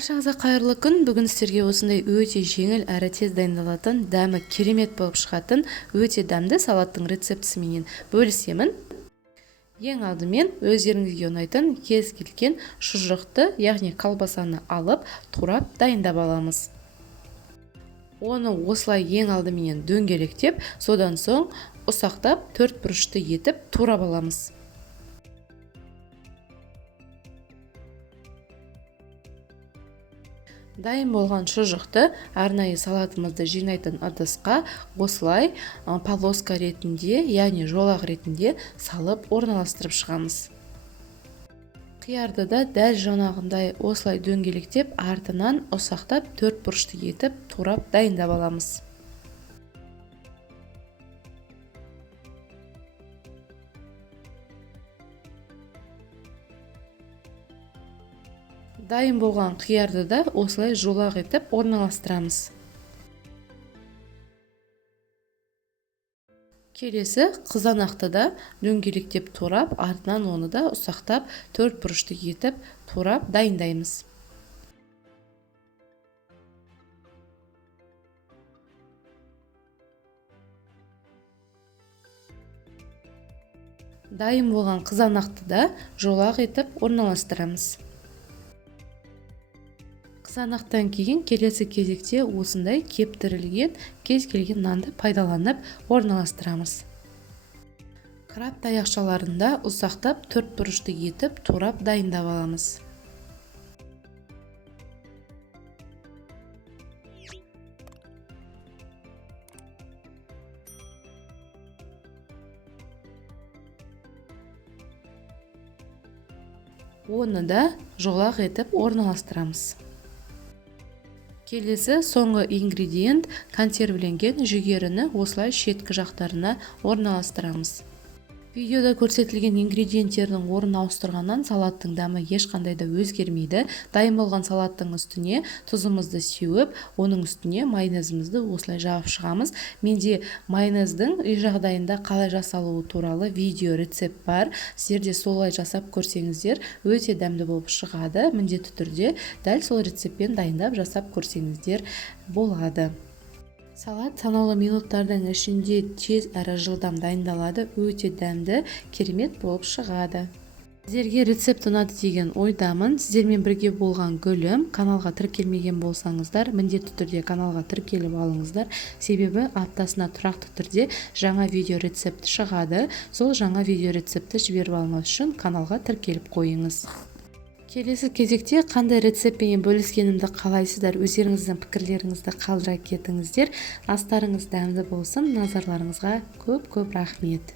Баршаңызға қайырлы күн. Бүгін сіздерге осындай өте жеңіл әрі тез дайындалатын, дәмі керемет болып шығатын өте дәмді салаттың рецептісімен бөлісемін. Ең алдымен өздеріңізге ұнайтын кез келген шұжықты, яғни колбасаны алып, турап дайындап аламыз. Оны осылай ең алдымен дөңгелектеп, содан соң ұсақтап, төрт бұрышты етіп турап аламыз. Дайын болған шұжықты арнайы салатымызды жинайтын ыдысқа осылай полоска ретінде, яғни жолақ ретінде салып орналастырып шығамыз. Қиярды да дәл жаңағындай осылай дөңгелектеп, артынан ұсақтап, төрт бұрышты етіп турап дайындап аламыз. Дайын болған қиярды да осылай жолақ етіп орналастырамыз. Келесі қызанақты да дөңгелектеп турап, артынан оны да ұсақтап, төрт бұрышты етіп турап дайындаймыз. Дайын болған қызанақты да жолақ етіп орналастырамыз. Қызанақтан кейін келесі кезекте осындай кептірілген кез келген нанды пайдаланып орналастырамыз. Краб таяқшаларында ұсақтап, төрт бұрышты етіп турап дайындап аламыз. Оны да жолақ етіп орналастырамыз. Келесі соңғы ингредиент консервіленген жүгеріні осылай шеткі жақтарына орналастырамыз. Видеода көрсетілген ингредиенттердің орнын ауыстырғаннан салаттың дәмі ешқандай да өзгермейді. Дайын болған салаттың үстіне тұзымызды сеуіп, оның үстіне майонезімізді осылай жағып шығамыз. Менде майонездің үй жағдайында қалай жасалуы туралы видео рецепт бар. Сіздер де солай жасап көрсеңіздер, өте дәмді болып шығады. Міндетті түрде дәл сол рецептпен дайындап жасап көрсеңіздер болады. Салат санаулы минуттардың ішінде тез әрі жылдам дайындалады, өте дәмді, керемет болып шығады. Сіздерге рецепт ұнады деген ойдамын. Сіздермен бірге болған Гүлім. Каналға тіркелмеген болсаңыздар, міндетті түрде каналға тіркеліп алыңыздар. Себебі аптасына тұрақты түрде жаңа видео рецепт шығады. Сол жаңа видео рецепті жіберіп алыңыз үшін каналға тіркеліп қойыңыз. Келесі кезекте қандай рецептпен бөліскенімді қалайсыздар, өздеріңіздің пікірлеріңізді қалдыра кетіңіздер. Астарыңыз дәмді болсын, назарларыңызға көп рахмет.